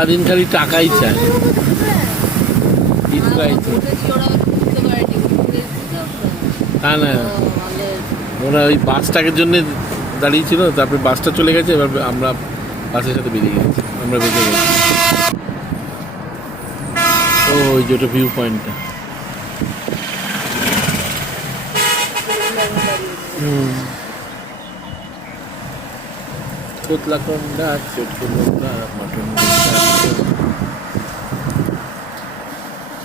সারাদিন খালি টাকাই চায়, তা না ওরা ওই বাসটাকের জন্য দাঁড়িয়েছিল, তারপরে বাসটা চলে গেছে, এবার আমরা বাসের সাথে বেরিয়ে গেছি, আমরা বেঁচে গেছি। ও ওই যে ওটা ভিউ পয়েন্টটা। কোতলাকোন্ডা, চটকুলুন্ডা, মাটন